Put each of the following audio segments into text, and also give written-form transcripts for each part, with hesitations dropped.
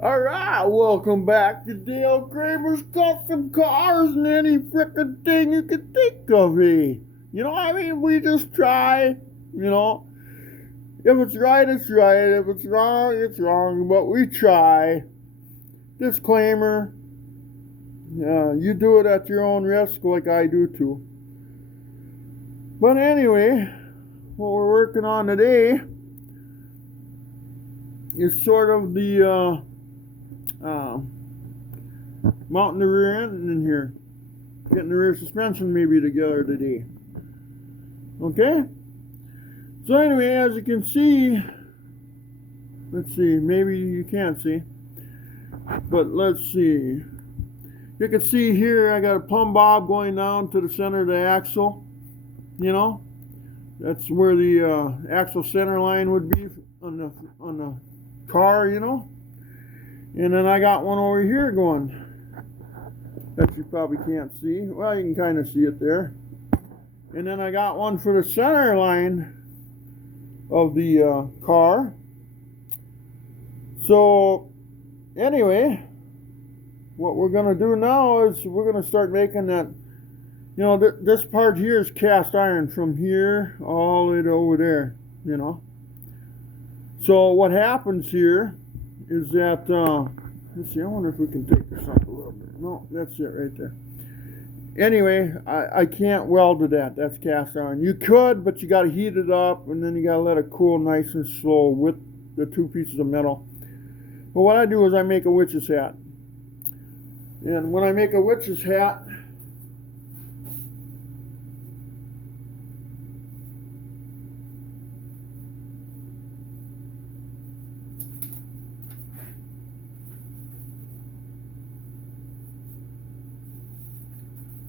Alright, welcome back to Dale Kramer's Custom Cars and any frickin' thing you can think of, eh? We just try, you know. If it's right, it's right. If it's wrong, it's wrong. But we try. Disclaimer, you do it at your own risk like I do too. But anyway, what we're working on today is sort of the mounting the rear end in here. Getting the rear suspension maybe together today. Okay? So anyway, as you can see, let's see, maybe you can't see, but let's see. You can see here I got a plumb bob going down to the center of the axle. That's where the axle center line would be on the car. And then I got one over here going that you probably can't see. Well, you can kind of see it there. And then I got one for the center line of the car. So anyway, what we're going to do now is we're going to start making that. This part here is cast iron from here all the way to over there. So what happens here is that, let's see, I wonder if we can take this up a little bit. No, that's it right there. Anyway, I can't weld to that. That's cast iron. You could, but you got to heat it up, and then you got to let it cool nice and slow with the two pieces of metal. But what I do is I make a witch's hat. And when I make a witch's hat,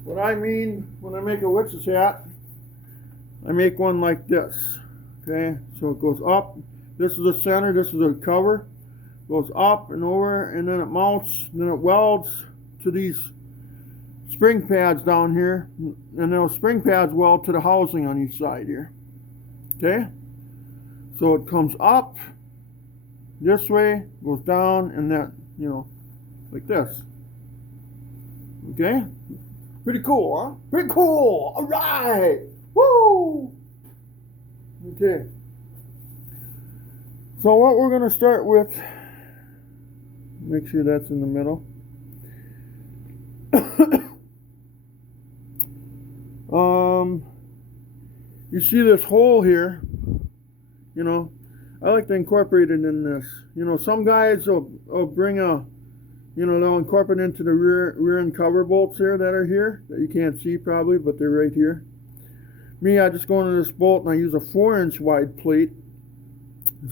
what I mean when I make a witch's hat, I make one like this. Okay, so it goes up. This is the center, this is the cover. Goes up and over, and then it mounts, and then it welds to these spring pads down here, and those spring pads weld to the housing on each side here. Okay, so it comes up this way, goes down, and that, like this. Okay, pretty cool, huh? Pretty cool. All right, woo. Okay, so what we're going to start with, make sure that's in the middle. You see this hole here, I like to incorporate it in this. Some guys will bring they'll incorporate it into the rear end cover bolts here that are here, that you can't see probably, but they're right here. Me, I just go into this bolt and I use a 4-inch wide plate,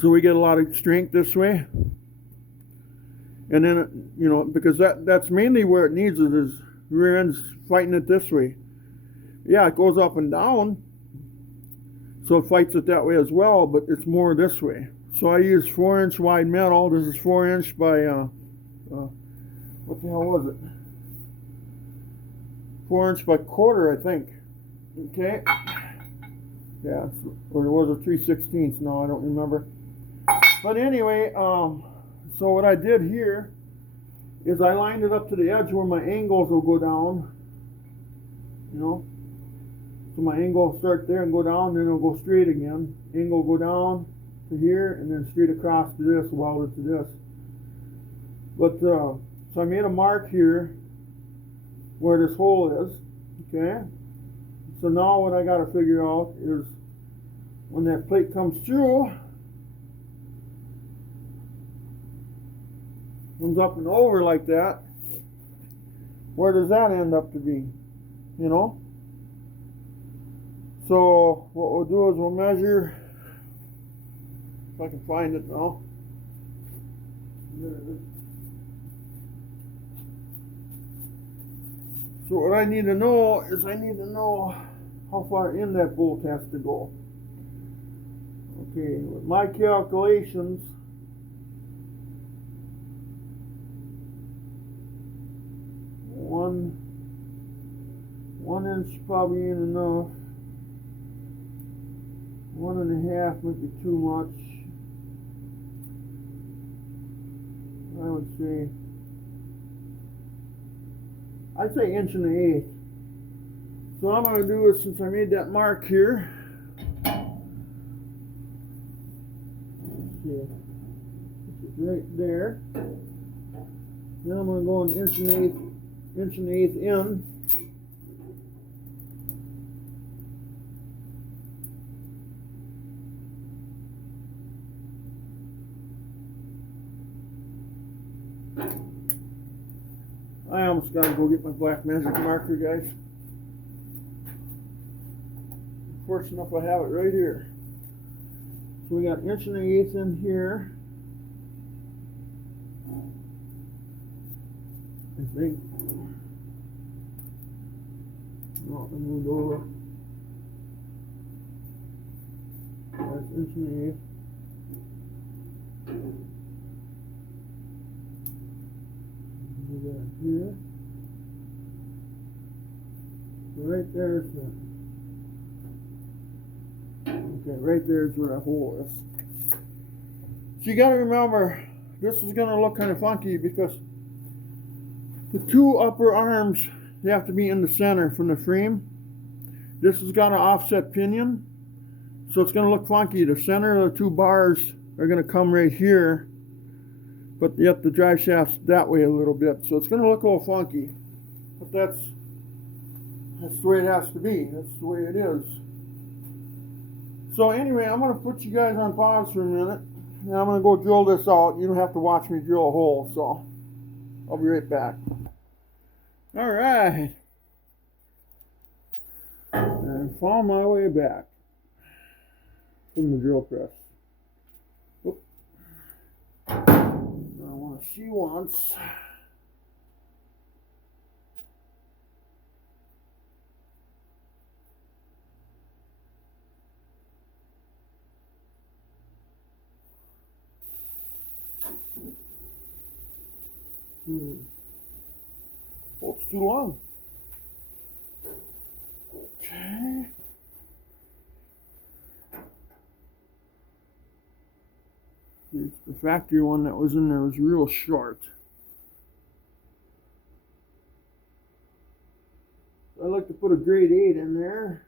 so we get a lot of strength this way. And then, because that's mainly where it needs it, is rear end's fighting it this way. Yeah, it goes up and down, so it fights it that way as well, but it's more this way. So I use 4-inch wide metal. This is 4-inch by, what the hell was it? 4-inch by quarter, I think. Okay. Yeah, or was it 3/16? No, I don't remember. But anyway, so what I did here is I lined it up to the edge where my angles will go down. So my angle will start there and go down, then it'll go straight again. Angle will go down to here, and then straight across to this, welded to this. But, so I made a mark here where this hole is, okay? So now what I gotta figure out is when that plate comes through, comes up and over like that, where does that end up to be? So what we'll do is we'll measure, if I can find it now. There it is. So what I need to know is I need to know how far in that bolt has to go. Okay, with my calculations, one inch probably ain't enough. 1.5 might be too much. I would would say, I'd say 1.1/8. So what I'm going to do is, since I made that mark here, let's see, this is right there. Then I'm going to go an 1.1/8 in. I almost got to go get my black magic marker, guys. Fortunate enough, I have it right here. So we got 1.1/8 in here. I think. No, I moved over. That's 1.1/8. Move that here. So right there's the. Okay, right there is where that hole is. So you got to remember, this is going to look kind of funky because the two upper arms, they have to be in the center from the frame. This has got an offset pinion, so it's going to look funky. The center of the two bars are going to come right here, but yet the drive shaft's that way a little bit, so it's going to look a little funky. But that's the way it has to be. That's the way it is. So anyway, I'm going to put you guys on pause for a minute, and I'm going to go drill this out. You don't have to watch me drill a hole, so I'll be right back. All right. And found my way back from the drill press. Oop. I want to see once. Oh, it's too long. Okay. The factory one that was in there was real short. I like to put a grade 8 in there.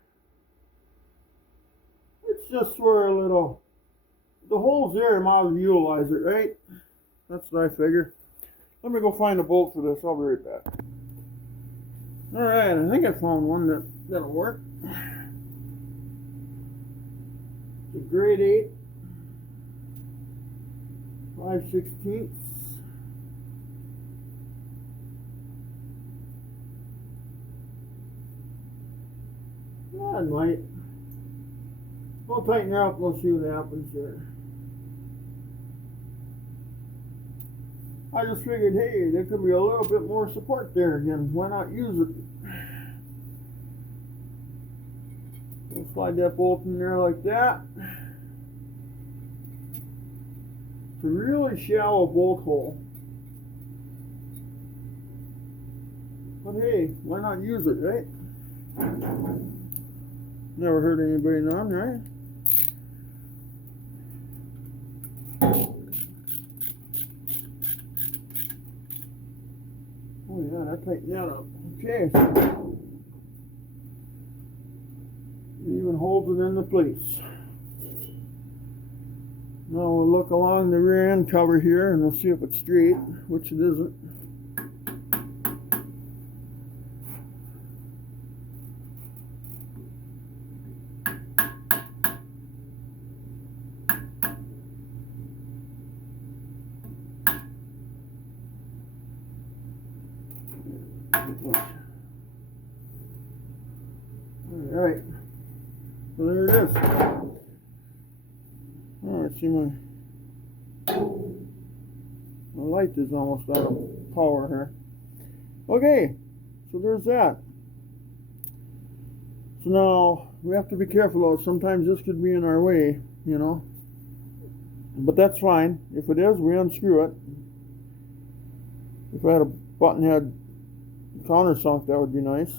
It's just for a little, the hole's there, I might as well utilize it, right? That's what I figure. Let me go find a bolt for this. I'll be right back. Alright, I think I found one that'll work. It's a grade 8, 5/16. Yeah, it might. We'll tighten her up, we'll see what happens here. I just figured, hey, there could be a little bit more support there again. Why not use it? We'll slide that bolt in there like that. It's a really shallow bolt hole. But hey, why not use it, right? Never hurt anybody none, right? Oh yeah, that tightened that up. Okay. It even holds it into place. Now we'll look along the rear end cover here and we'll see if it's straight, which it isn't. Alright, so there it is. Alright, see my light is almost out of power here. Okay, so there's that. So now we have to be careful though. Sometimes this could be in our way, you know. But that's fine. If it is, we unscrew it. If I had a button head countersunk, that would be nice.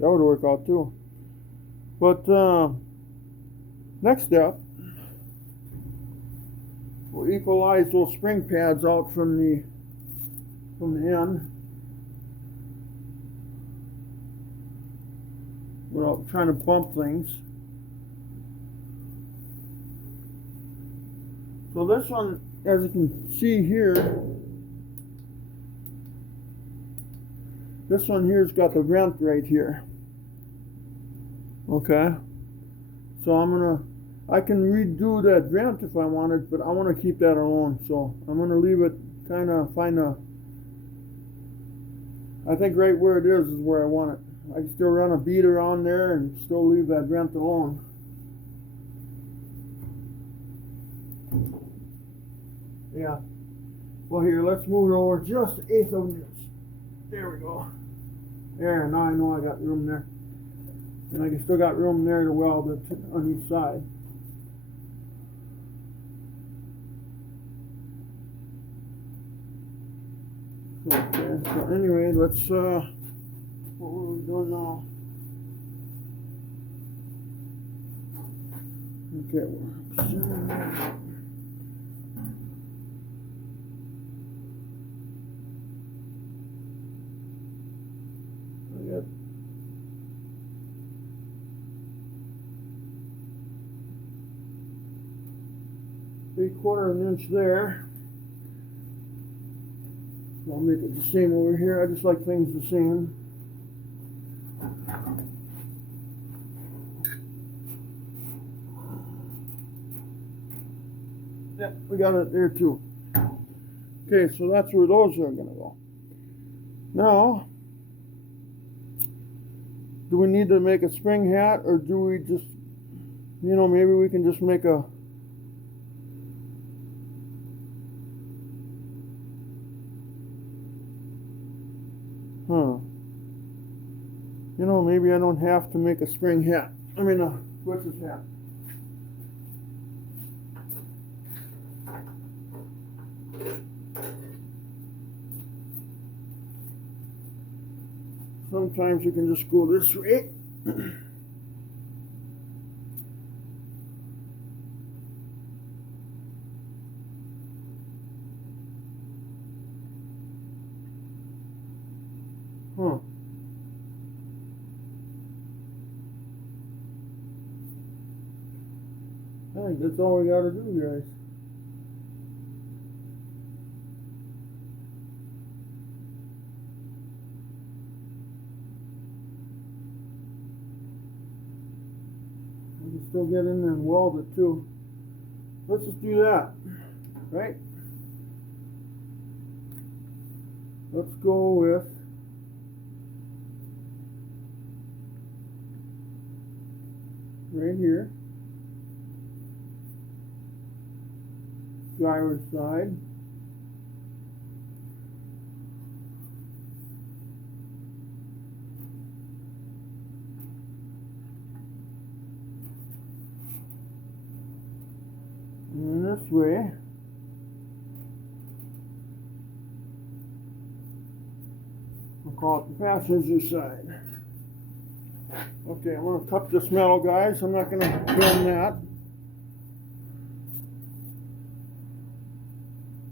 That would work out too. But next step, We'll equalize those spring pads out from the end without trying to bump things. So this one, as you can see here, this one here's got the vent right here. Okay, so I can redo that vent if I wanted, but I want to keep that alone. So I'm gonna leave it kind of I think right where it is where I want it. I can still run a beater on there and still leave that vent alone. Yeah. Well, here, let's move it over just 1/8 of an inch. There we go. There, now I know I got room there. And I still got room there to weld it on each side. Okay, so anyway, let's, what were we doing now? Okay, works. I got 3/4 of an inch there. I'll make it the same over here. I just like things the same. Yeah, we got it there too. Okay, so that's where those are going to go. Now, do we need to make a spring hat, or do we just, maybe we can just make a maybe I don't have to make a spring hat. I mean a butcher's hat. Sometimes you can just go this way. I think that's all we got to do, guys. We can still get in there and weld it too. Let's just do that, right? Let's go with right here. Driver's side. And this way. We'll call it the passenger side. Okay, I'm going to cut this metal, guys. I'm not going to film that.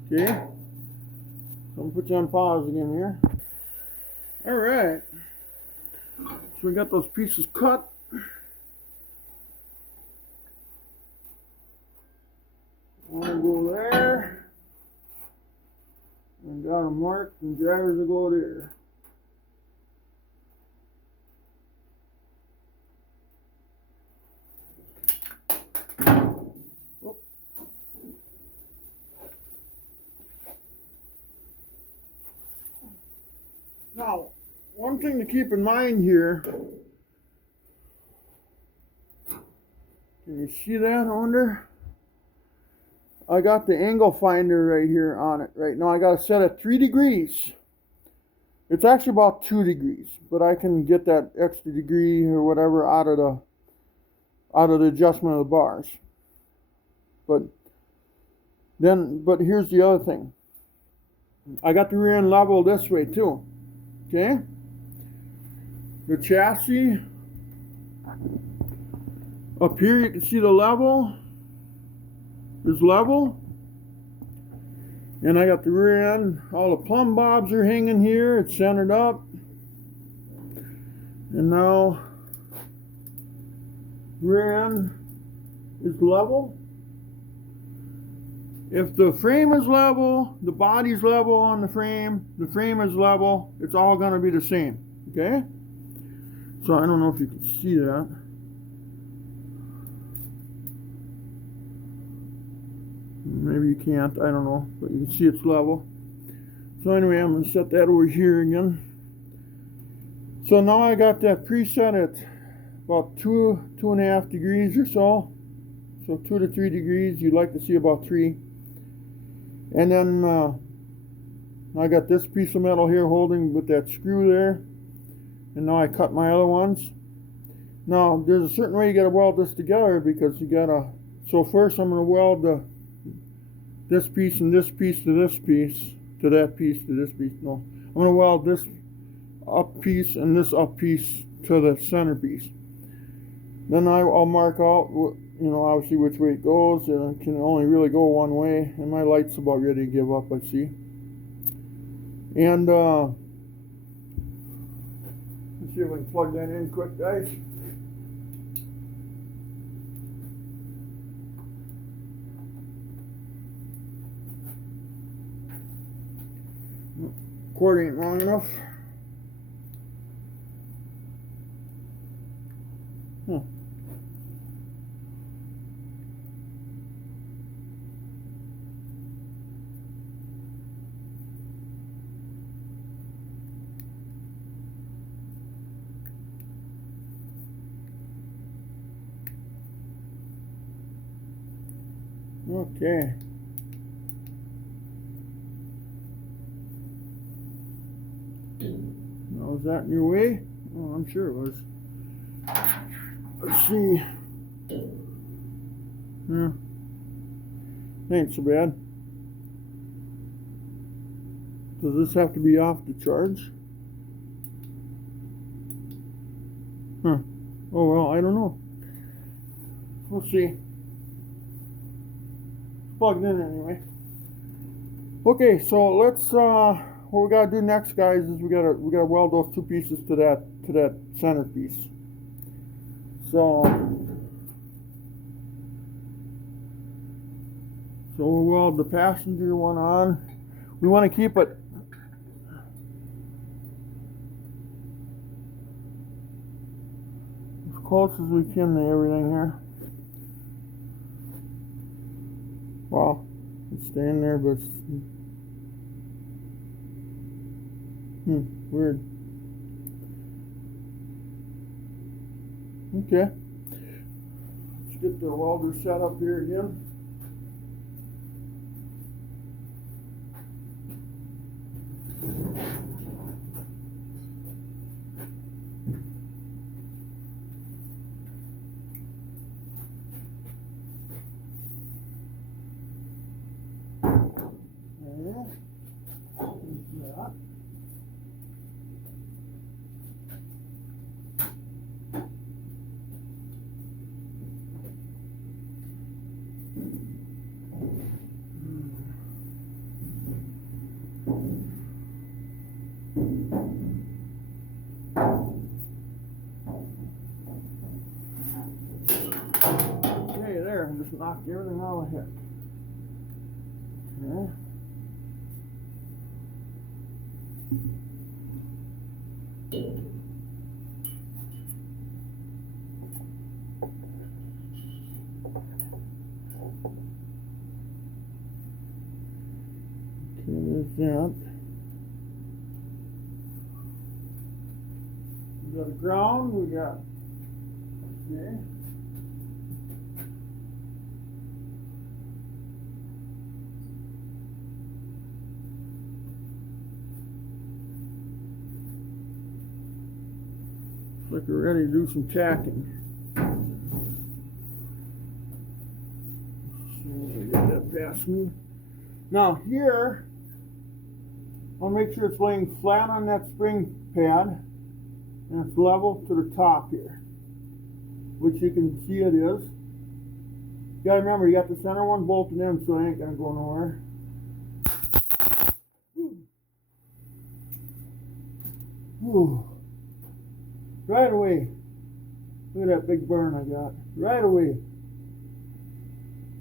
Okay, so I'm gonna put you on pause again here. All right, so we got those pieces cut. One will go there, and got a mark, and drivers will go there. Now, one thing to keep in mind here, can you see that under? I got the angle finder right here on it right now. I got it set at 3 degrees. It's actually about 2 degrees, but I can get that extra degree or whatever out of the adjustment of the bars. But here's the other thing. I got the rear end level this way too. Okay, the chassis up here, you can see the level is level, And I got the rear end. All the plumb bobs are hanging here. It's centered up. And now rear end is level. If the frame is level, the body's level on the frame is level, it's all going to be the same. Okay? So I don't know if you can see that. Maybe you can't, I don't know, but you can see it's level. So anyway, I'm going to set that over here again. So now I got that preset at about 2.5 degrees or so. So 2 to 3 degrees. You'd like to see about 3. And then I got this piece of metal here holding with that screw there. And now I cut my other ones. Now there's a certain way you got to weld this together, because you got to. So first I'm going to weld this piece and this piece to this piece to that piece to this piece. No, I'm going to weld this up piece and this up piece to the center piece. Then I'll mark out, obviously which way it goes. It can only really go one way, and my light's about ready to give up, I see. And let's see if I can plug that in quick, guys. Cord ain't long enough. Huh. Okay. Now, was that in your way? Oh, I'm sure it was. Let's see. Yeah. Ain't so bad. Does this have to be off the charge? Huh. Oh, well, I don't know. We'll see. It's plugged in anyway. Okay, so let's what we gotta do next, guys, is we gotta weld those two pieces to that center piece. So we'll weld the passenger one on. We want to keep it as close as we can to everything here. Well, it's staying there, but it's weird. Okay. Let's get the welder set up here again. That. Okay, there, just knocked everything out of here. Okay. There's that. We got a ground, we got, okay. Looks like we're ready to do some tacking. As soon as I get that past me. Now here, I'll make sure it's laying flat on that spring pad, and it's level to the top here, which you can see it is. You gotta remember, you got the center one bolted in, so it ain't gonna go nowhere. Whew. Right away. Look at that big burn I got. Right away.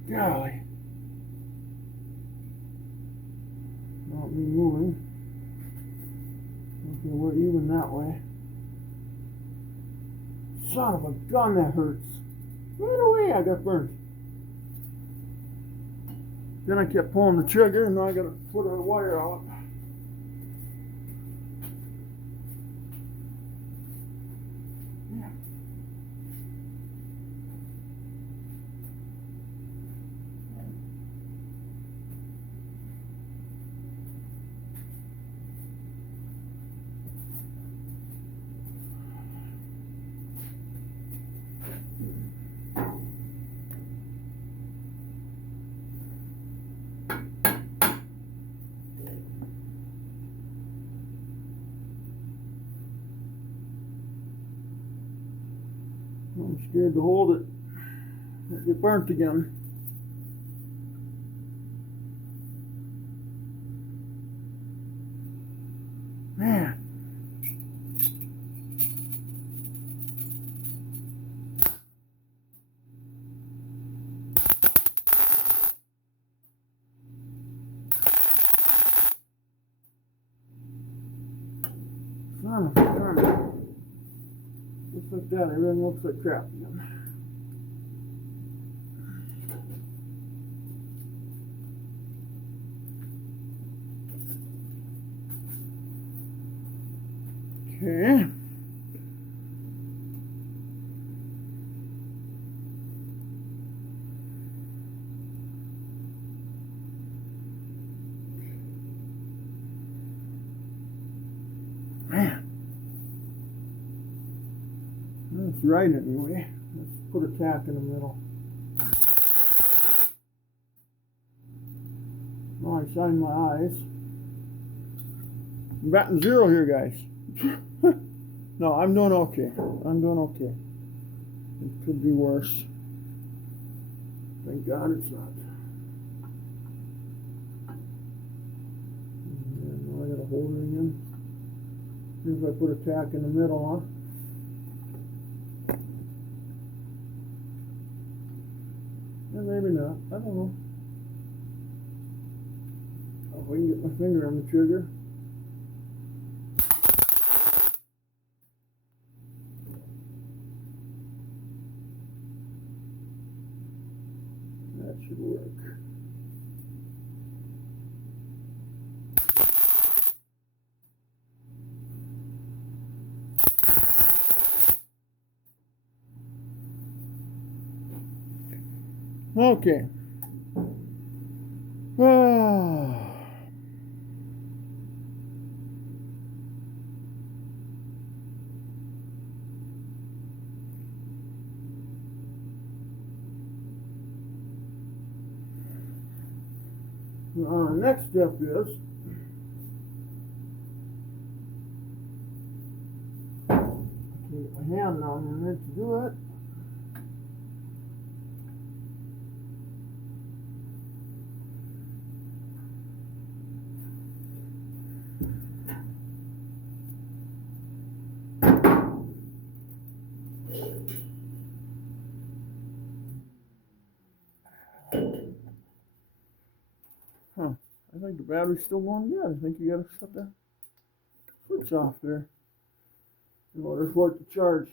Golly. Not me moving. Okay, we're even that way. Son of a gun, that hurts. Right away I got burned. Then I kept pulling the trigger, and now I gotta put our wire out. Yeah. I'm scared to hold it. Might get burnt again. Man. Son of a gun. Just like that, everything looks like crap again. Okay. Man. That's right anyway. Let's put a tack in the middle. Oh, I shined my eyes. I'm batting zero here, guys. No, I'm doing okay. I'm doing okay. It could be worse. Thank God it's not. And now I gotta hold it again. Here's if I put a tack in the middle, huh? Yeah, maybe not. I don't know. Oh, if I can get my finger on the trigger. That should work. Okay. Now, the next step is take my hand down a minute to do it. Huh. I think the battery's still going good. I think you gotta shut the switch off there in order for it to charge.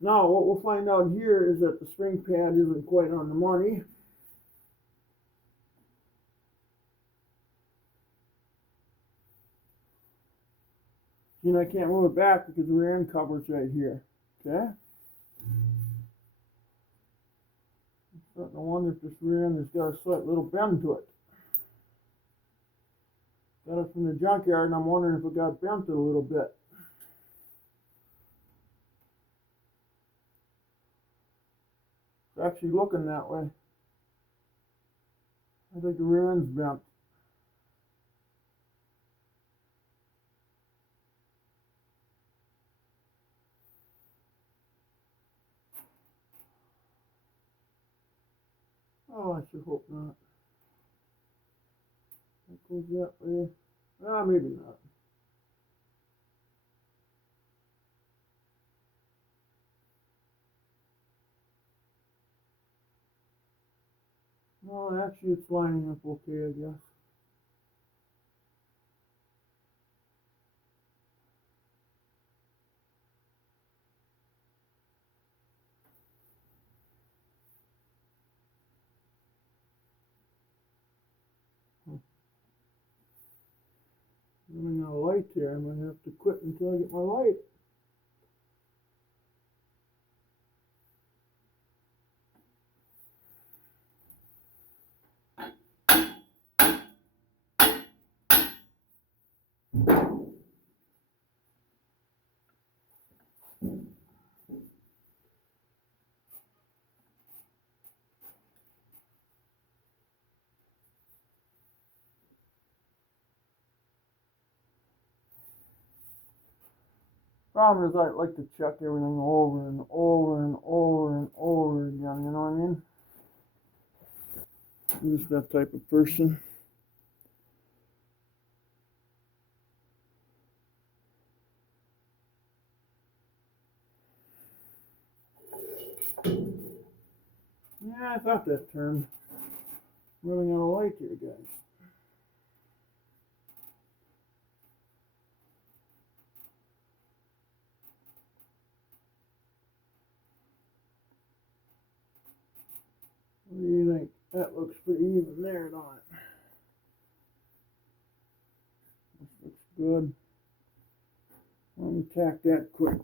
Now, what we'll find out here is that the spring pad isn't quite on the money. See, I can't move it back because the rear end cover's right here. Okay? I'm starting to wonder if this rear end has got a slight little bend to it. Got it from the junkyard, and I'm wondering if it got bent a little bit. It's actually looking that way. I think the rear end's bent. Oh, I should hope not. That goes that way. Ah, maybe not. Well, actually, it's lining up okay, I guess. Running out of light here. I might have to quit until I get my light. Problem is, I like to check everything over and over and over and over again. You know what I mean? I'm just that type of person. Yeah, I thought that turned. Running out of light here, guys. What do you think? That looks pretty even there, don't it? This looks good. Let me tack that quick.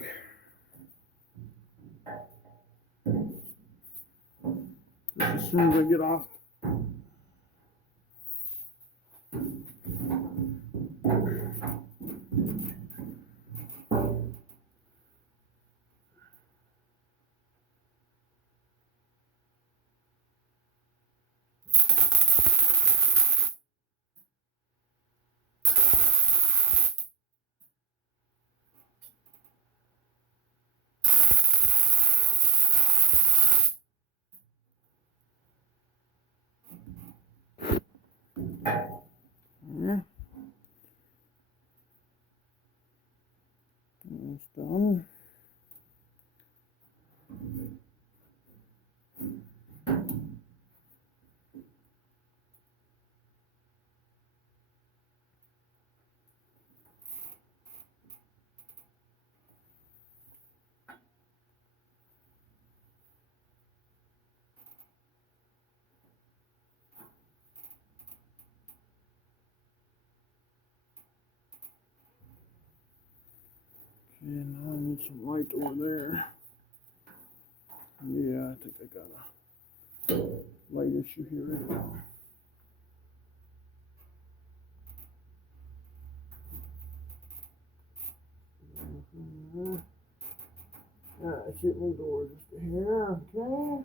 Just as soon as I get off. Yeah. That's done. Okay, now I need some light over there. Yeah, I think I got a light issue here right now. Alright, shoot me door just here, okay.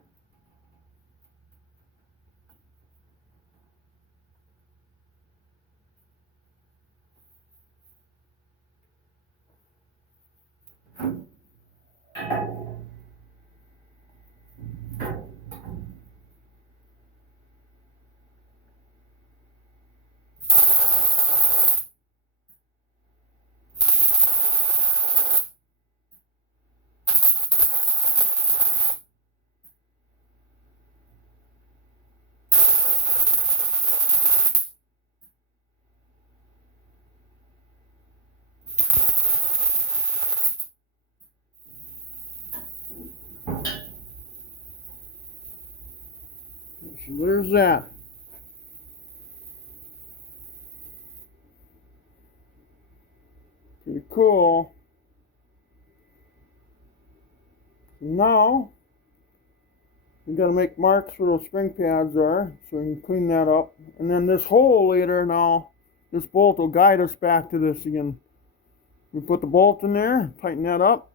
So there's that. Pretty cool. Now, you gotta make marks where those spring pads are, so you can clean that up. And then this hole later now, this bolt will guide us back to this again. We put the bolt in there, tighten that up,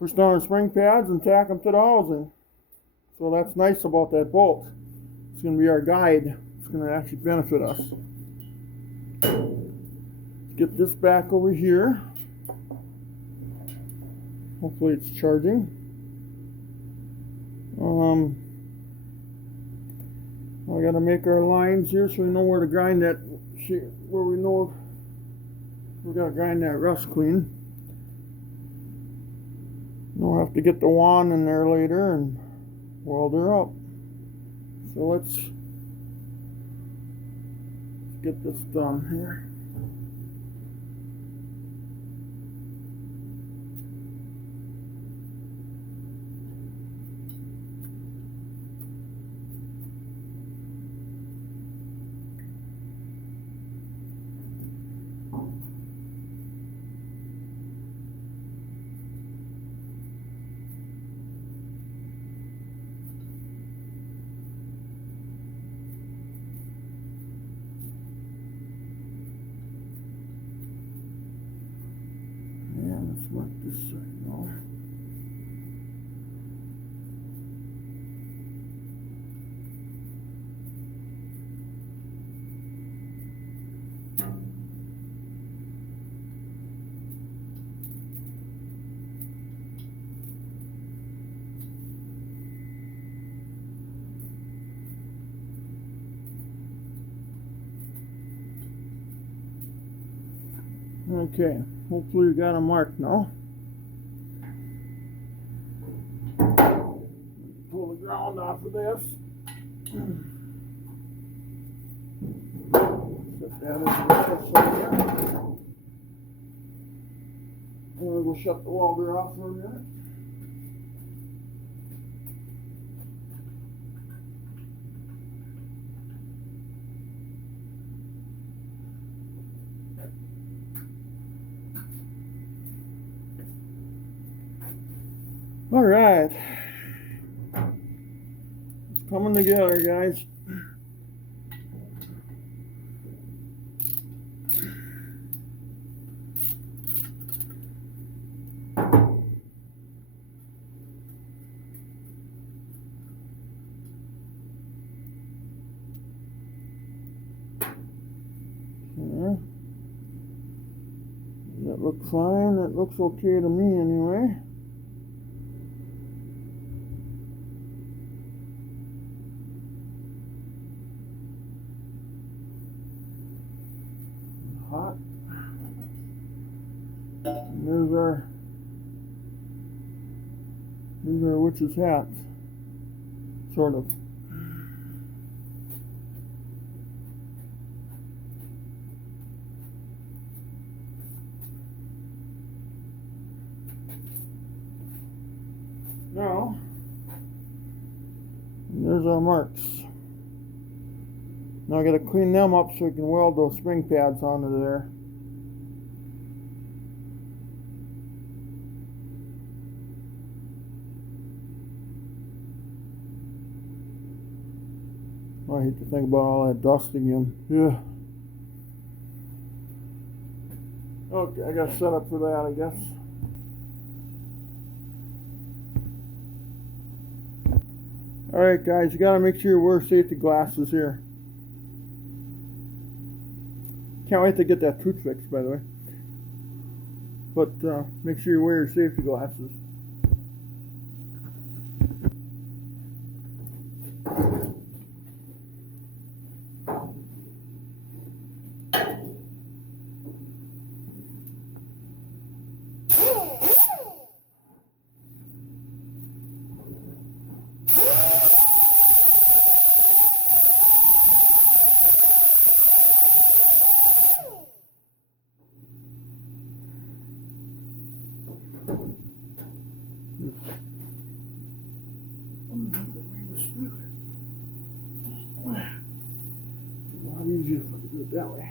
push down the spring pads and tack them to the housing. So that's nice about that bolt. It's gonna be our guide. It's gonna actually benefit us. Let's get this back over here. Hopefully it's charging. I gotta make our lines here so we know where to grind that, where we know we gotta grind that rust clean. We'll have to get the wand in there later and weld her up. So let's get this done here. Yeah, let's mark this side now. Okay, hopefully you got a mark now. Pull the ground off of this. Set that in the side here. And we'll shut the welder off for a minute. All right, it's coming together, guys. Yeah. Does that look fine? That looks okay to me anyway. Hot. And these are witch's hats, sort of. Now, there's our marks. Now I got to clean them up so we can weld those spring pads onto there. I hate to think about all that dust again. Yeah. Okay, I got set up for that, I guess. Alright guys, you gotta make sure you wear safety glasses here. Can't wait to get that tooth fixed, by the way. But make sure you wear your safety glasses. A lot easier if I could do it that way.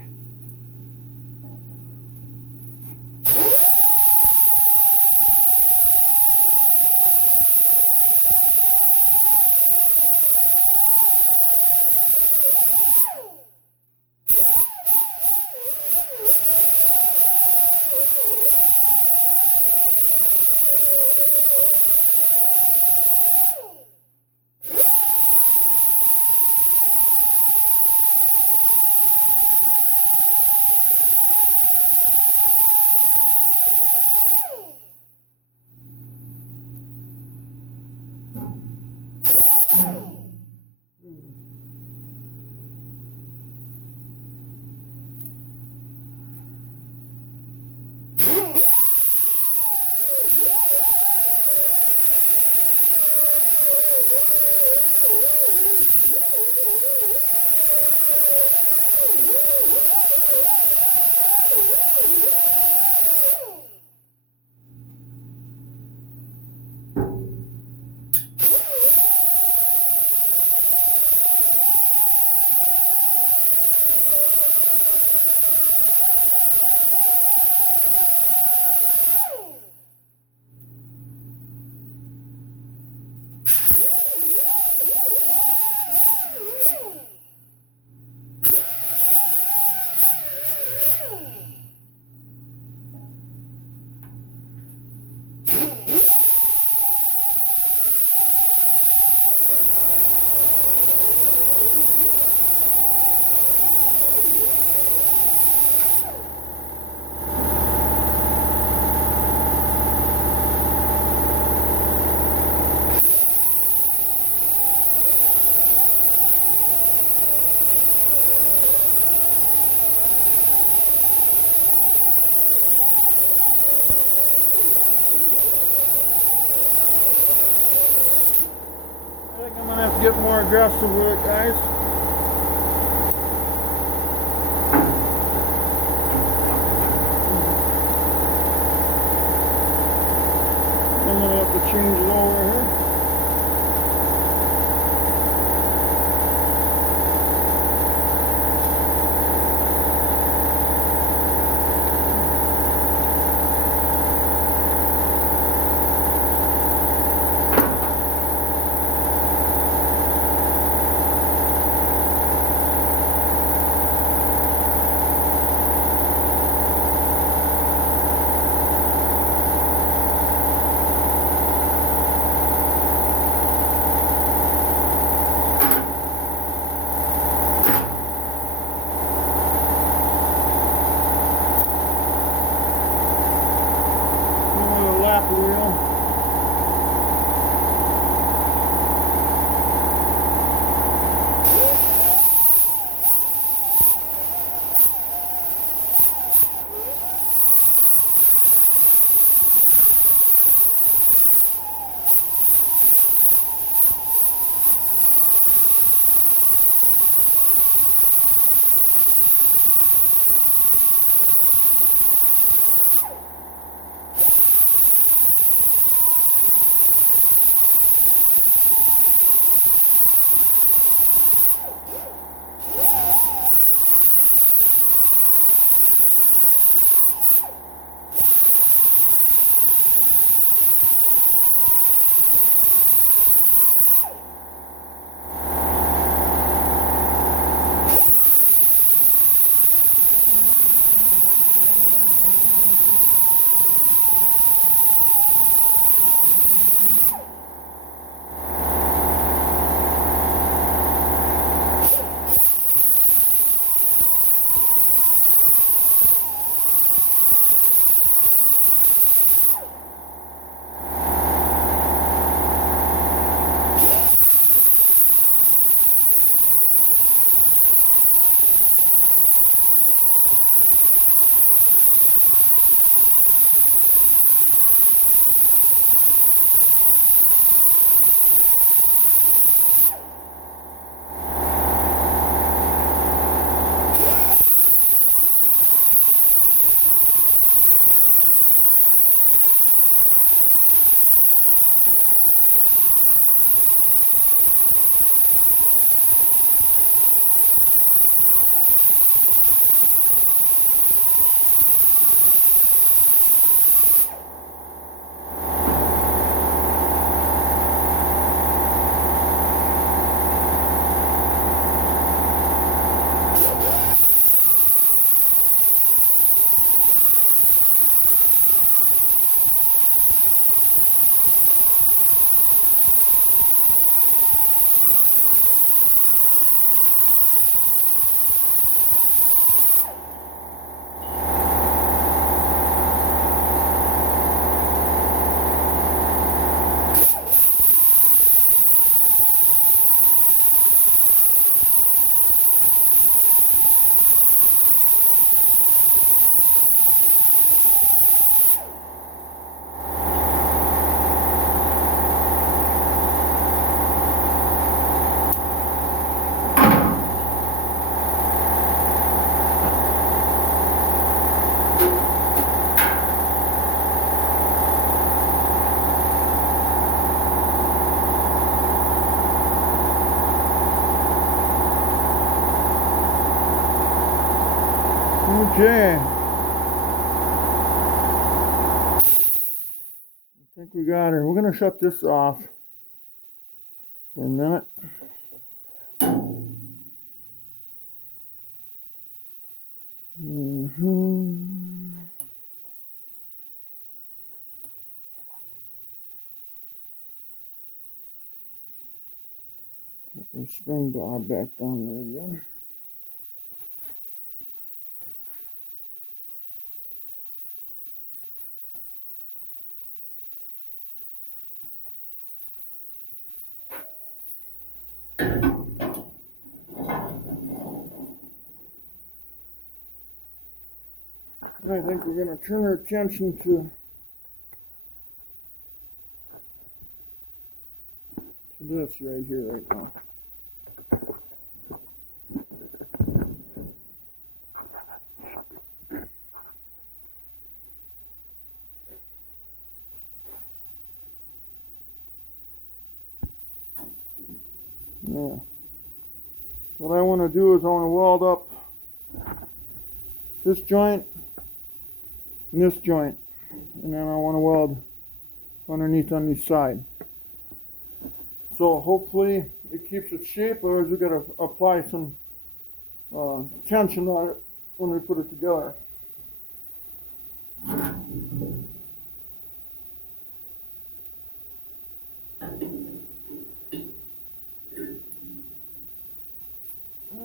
I'm gonna have to get more aggressive with it, guys. I'm gonna have to change it over here. Lap wheel. Okay. I think we got her. We're going to shut this off for a minute. Put our spring bob back down there again. I think we're going to turn our attention to this right here right now. Yeah. What I want to do is I want to weld up this joint and this joint, and then I want to weld underneath on each side. So hopefully it keeps its shape, or we got to apply some tension on it when we put it together.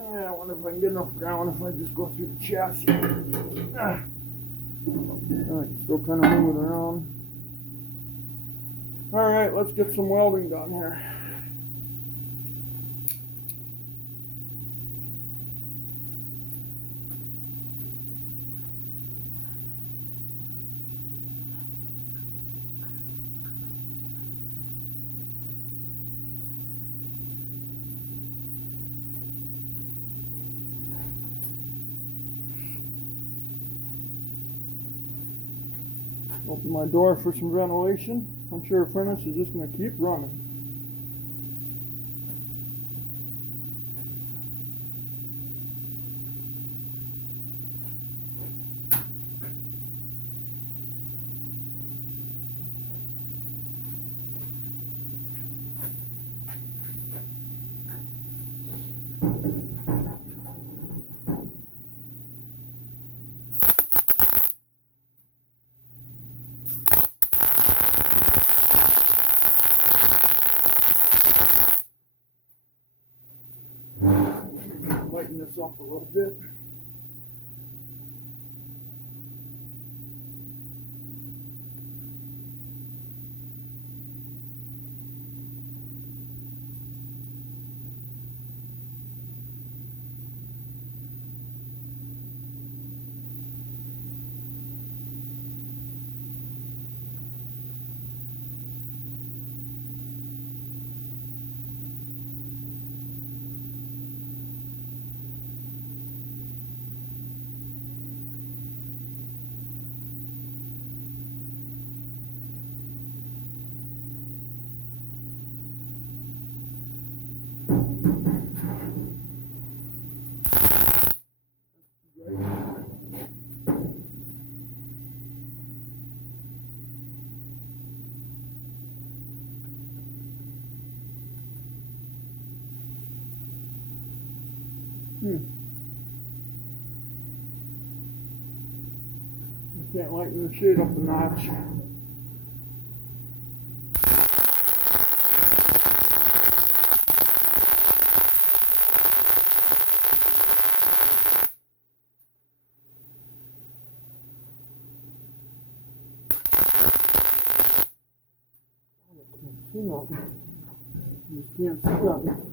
I wonder if I can get enough ground if I just go through the chassis. I can still kind of move it around. Alright, let's get some welding done here. Open my door for some ventilation. I'm sure the furnace is just going to keep running. Lighten this up a little bit. I can't lighten the shade up a notch. See nothing. Just can't see nothing.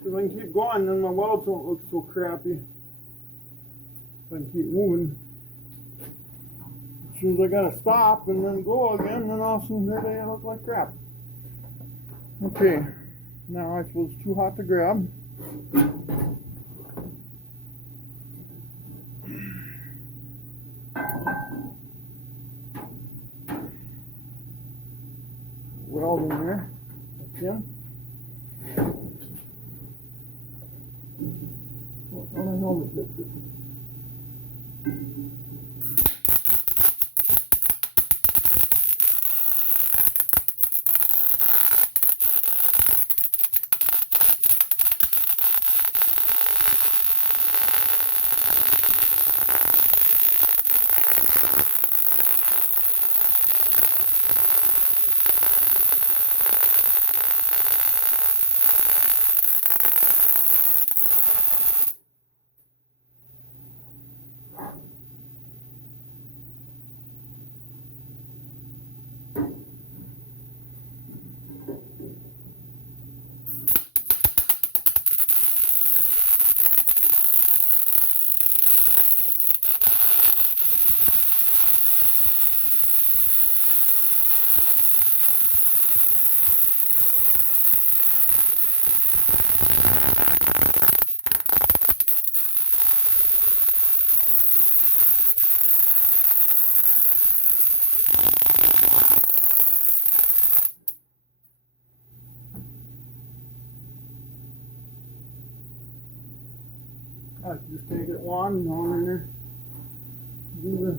If I can keep going, then my welds don't look so crappy. If I can keep moving. As soon as I gotta stop and then go again, then all of a sudden there they look like crap. Okay, now I suppose it's too hot to grab. Weld in there, again. On my helmet fits it. I can just take it one in there. Do the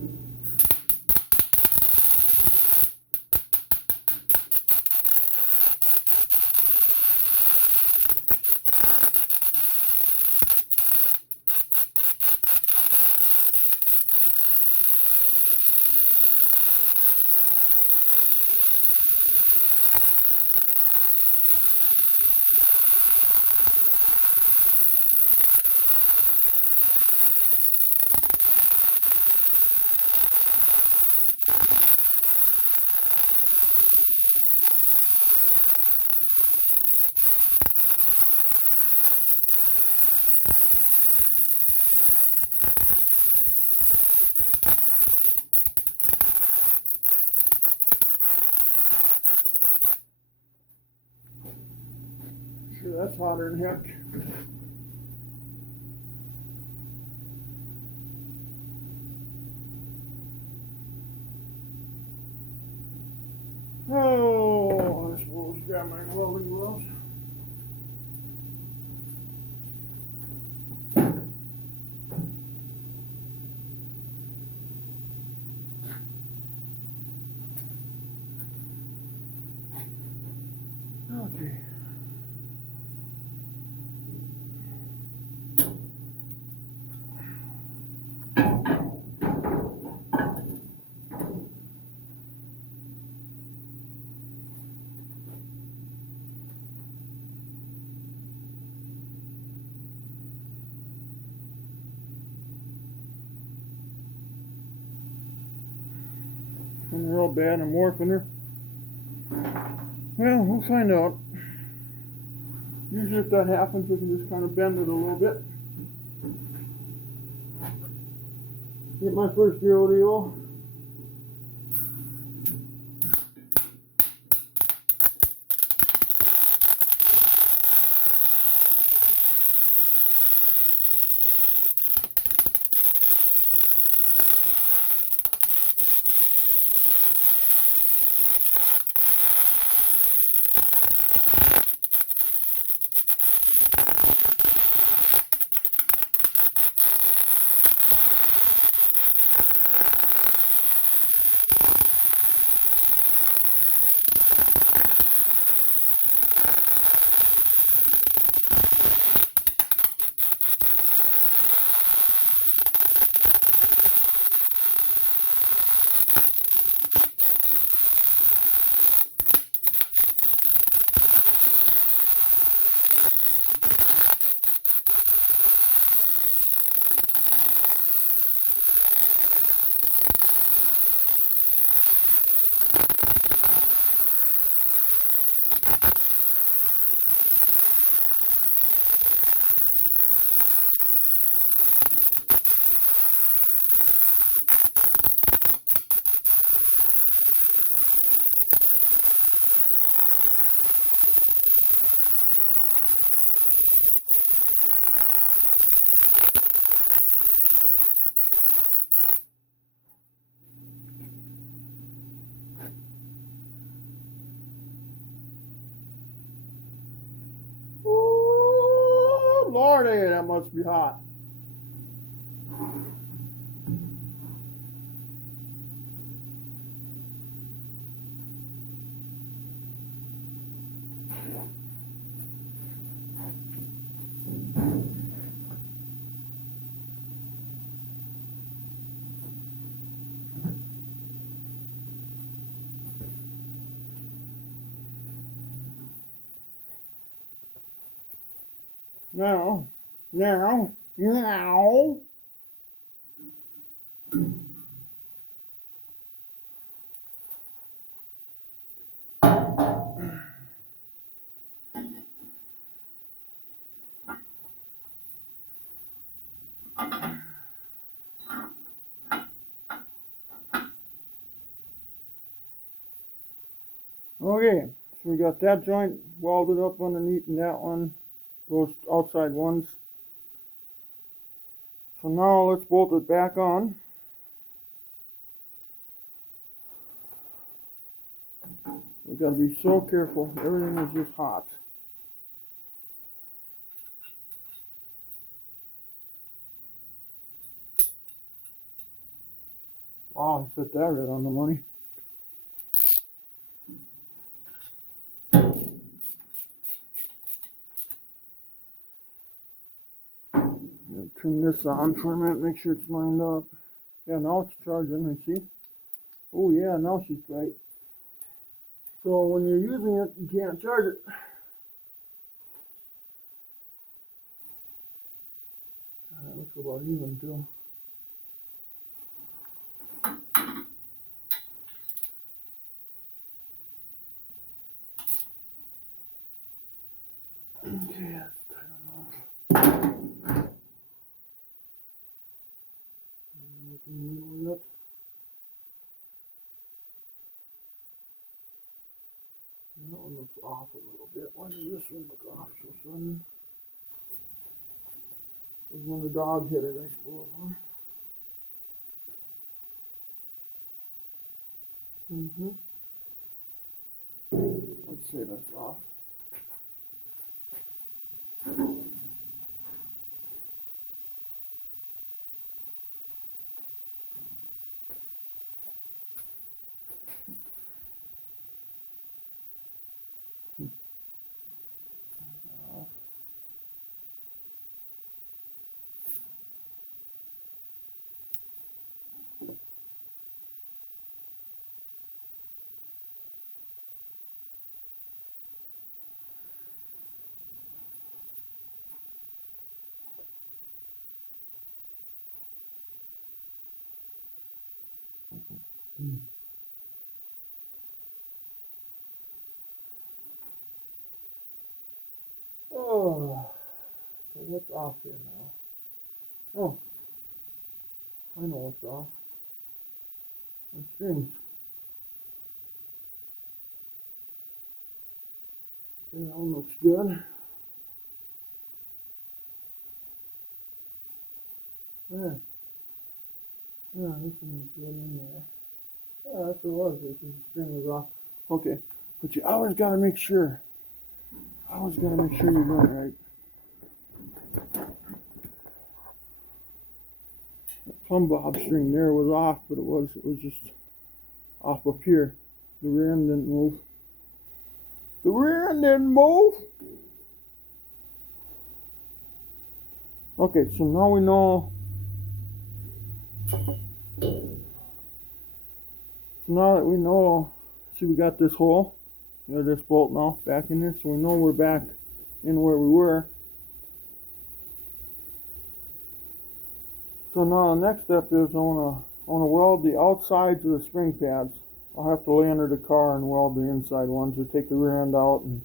sure that's hotter than heck. Oh, I suppose grab my welding gloves. Okay. I'm real bad, I'm warping her. Well, we'll find out. Usually if that happens, we can just kind of bend it a little bit. Get my first rodeo. Ooh, Lordy, that must be hot. Now. Okay, so we got that joint welded up underneath and that one, those outside ones. So now let's bolt it back on. We gotta be so careful, everything is just hot. Oh, I set that right on the money. Turn this on for a minute, make sure it's lined up. Yeah, now it's charging, I see. Oh yeah, now she's bright. So when you're using it, you can't charge it. That looks about even too. Okay, that's tight enough. Looking needle yet. That one looks off a little bit. Why does this one look off so sudden? It was when the dog hit it, I suppose, huh? Let's say that's off. Oh, so what's off here now? Oh, I know what's off. My strings. Okay, that one looks good. Yeah. Yeah, this one is good in there. Yeah, that's what it was. It's just the string was off. Okay, but you always gotta make sure. Always gotta make sure you're doing it right. The plumb bob string there was off, but it was just off up here. The rear end didn't move. The rear end didn't move. Okay, so now we know. So now that we know, see, we got this hole, this bolt now back in there, so we know we're back in where we were. So now the next step is I want to weld the outsides of the spring pads. I'll have to lay under the car and weld the inside ones, or take the rear end out, and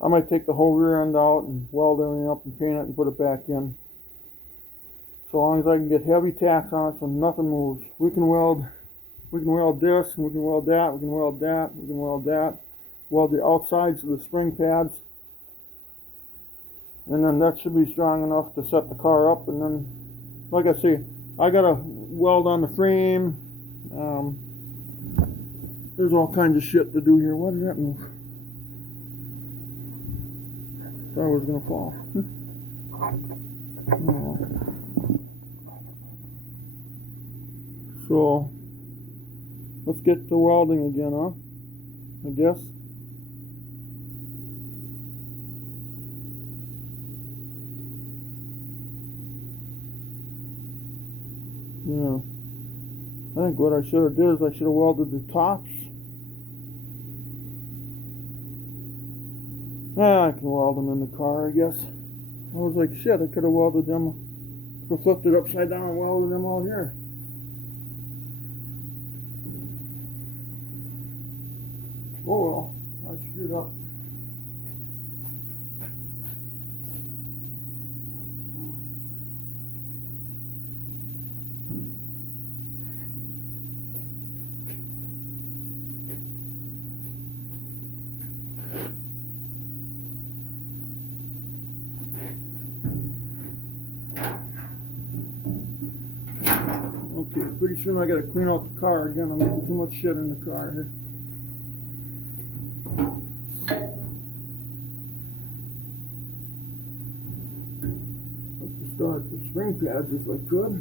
I might take the whole rear end out and weld everything up and paint it and put it back in. So long as I can get heavy tacks on it so nothing moves. We can weld this, and we can weld that, we can weld that, we can weld that. Weld the outsides of the spring pads. And then that should be strong enough to set the car up. And then, like I say, I got to weld on the frame. There's all kinds of shit to do here. Why did that move? Thought it was going to fall. Oh. So, let's get to welding again, huh? I guess. Yeah. I think what I should have did is I should have welded the tops. I can weld them in the car, I guess. I was like, shit, I could have welded them. Could have flipped it upside down and welded them out here. Oh well, I screwed up. Okay, pretty soon I gotta clean out the car again. I'm getting too much shit in the car here. I'd like to start the spring pads if I could.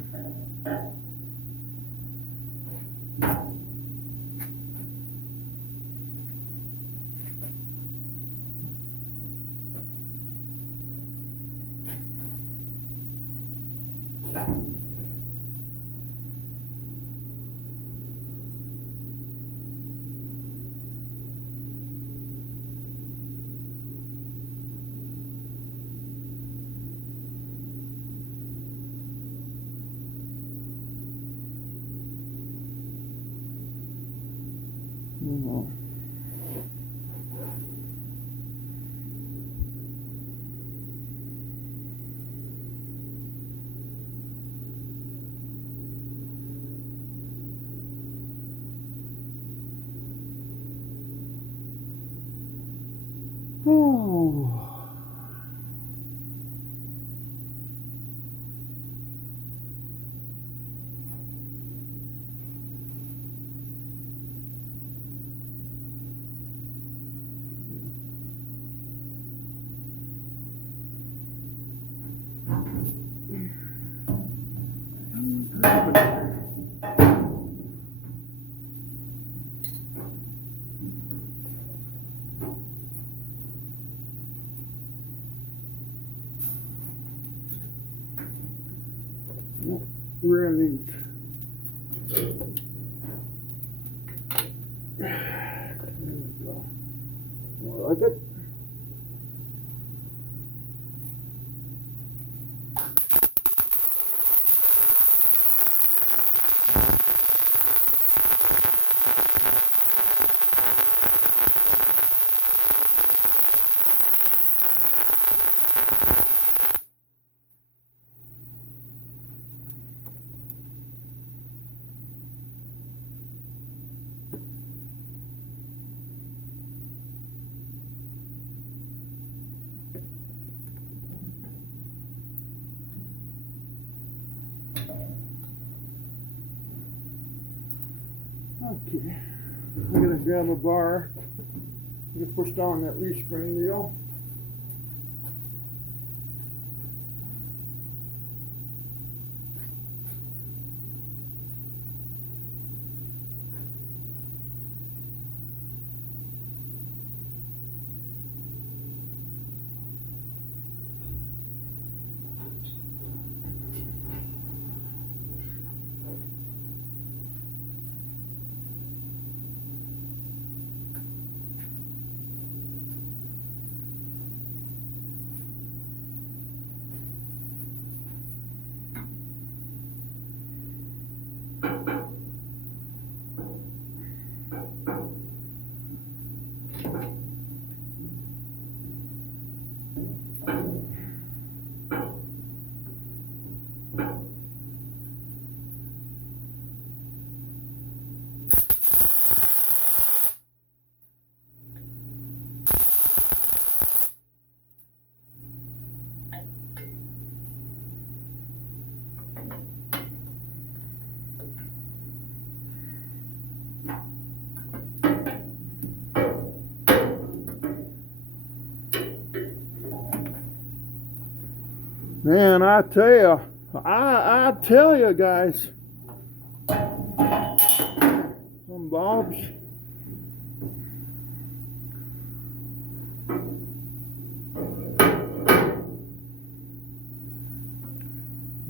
Ooh. Real neat. There we go. More like it. Okay, I'm gonna grab a bar. I'm gonna push down that leaf spring deal. Man, I tell you guys, some bulbs.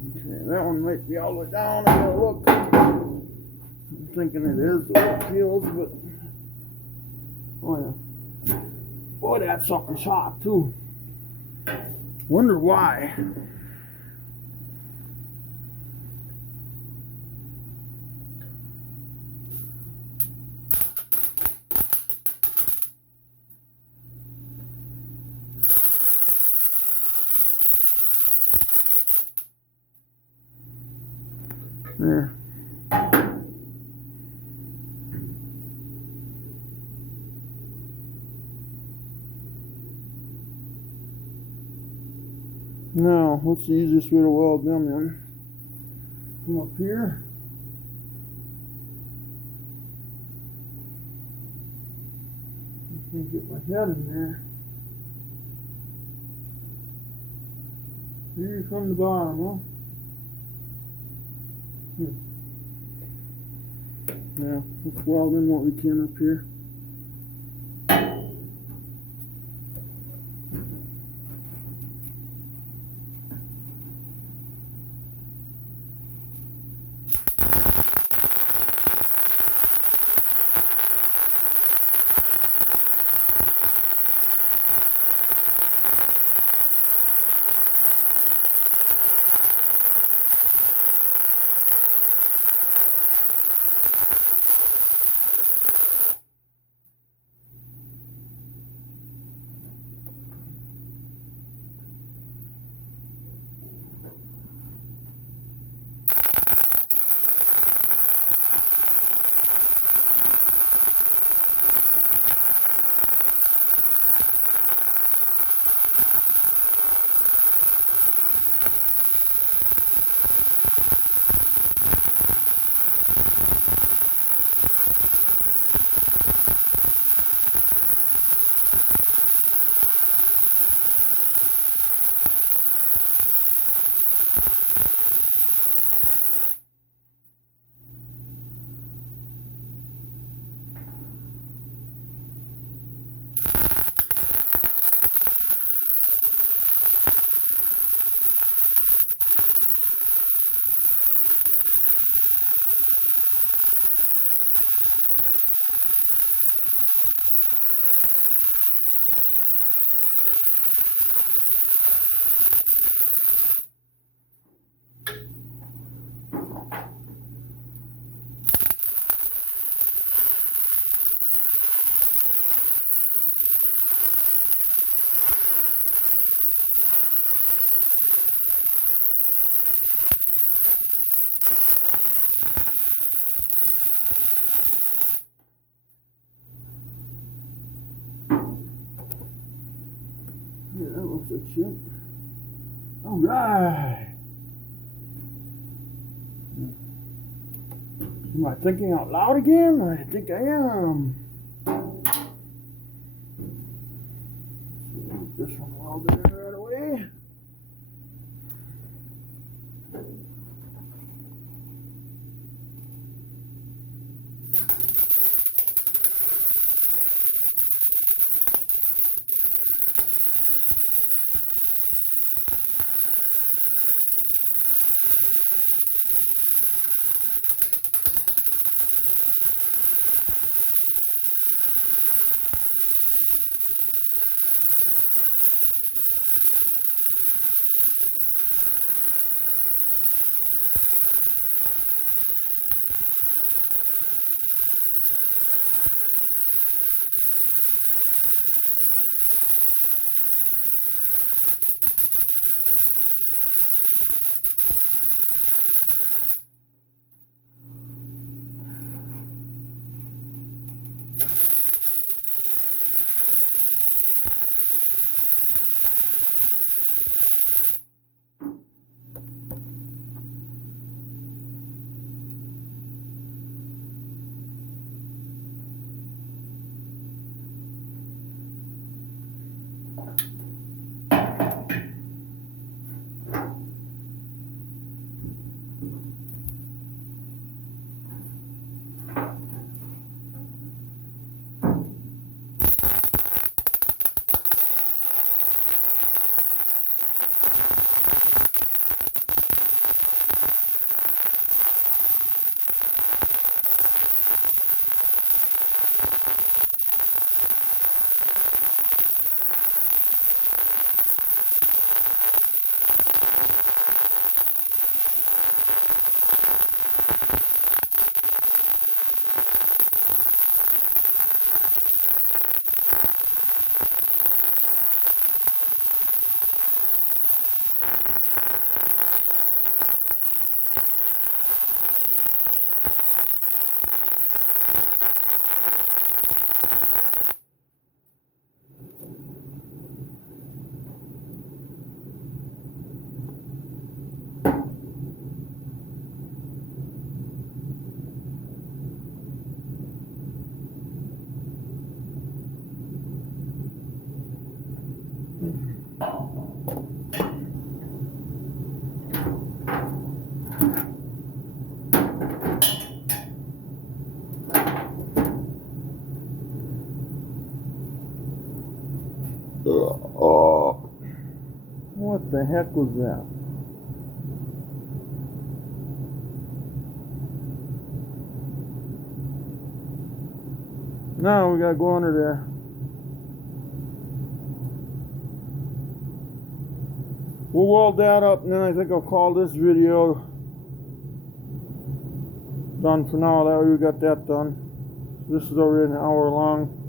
Okay, that one might be all the way down. I'm gonna look. I'm thinking it is the way it feels, but oh yeah. Boy, that sucker's hot too. Wonder why. There. Now, what's the easiest way to weld them in? Come up here. I can't get my head in there. Maybe from the bottom, huh? Yeah, let's weld in what we can up here. looks like shit. Alright. Am I thinking out loud again? I think I am. So this one welded in right away. Oh, what the heck was that? Now we gotta go under there. We'll weld that up, and then I think I'll call this video done for now. That way we got that done. This is already an hour long.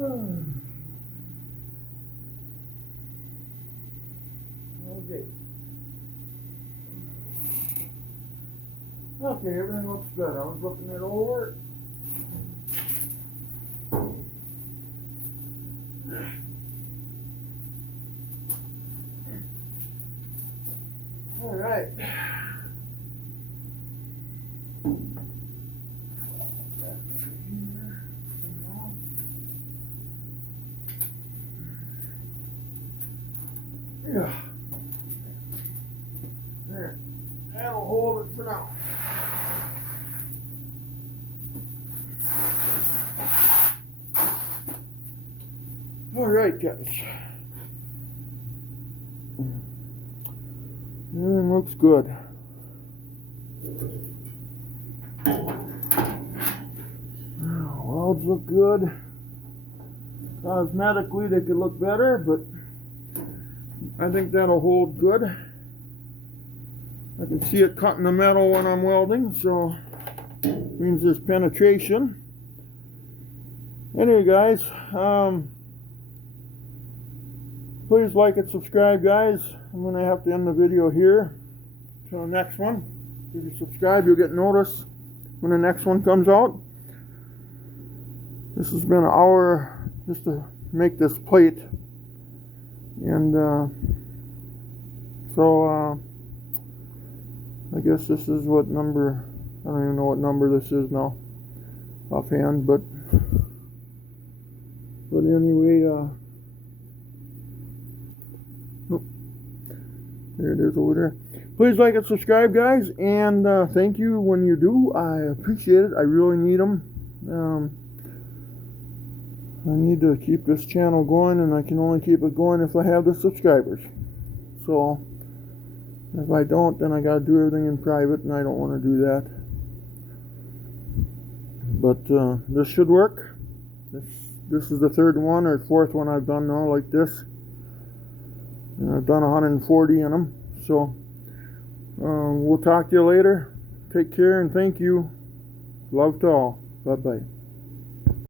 Okay. Okay, everything looks good. I was looking it over. All right. Yeah. There. That'll hold it for now. All right, guys. Everything looks good. Welds look good. Cosmetically, they could look better, but I think that'll hold good. I can see it cutting the metal when I'm welding, so it means there's penetration. Anyway, guys, please like and subscribe, guys. I'm going to have to end the video here. Till the next one. If you subscribe, you'll get notice when the next one comes out. This has been an hour just to make this plate. And I guess this is what number, I don't even know what number this is now offhand, but anyway, oh, there it is over there. Please like and subscribe, guys, and thank you when you do. I appreciate it. I really need them. I need to keep this channel going, and I can only keep it going if I have the subscribers. So if I don't, then I gotta do everything in private, and I don't want to do that. But this should work. This is the third one or fourth one I've done now like this, and I've done 140 in them. So we'll talk to you later. Take care and thank you. Love to all. Bye bye.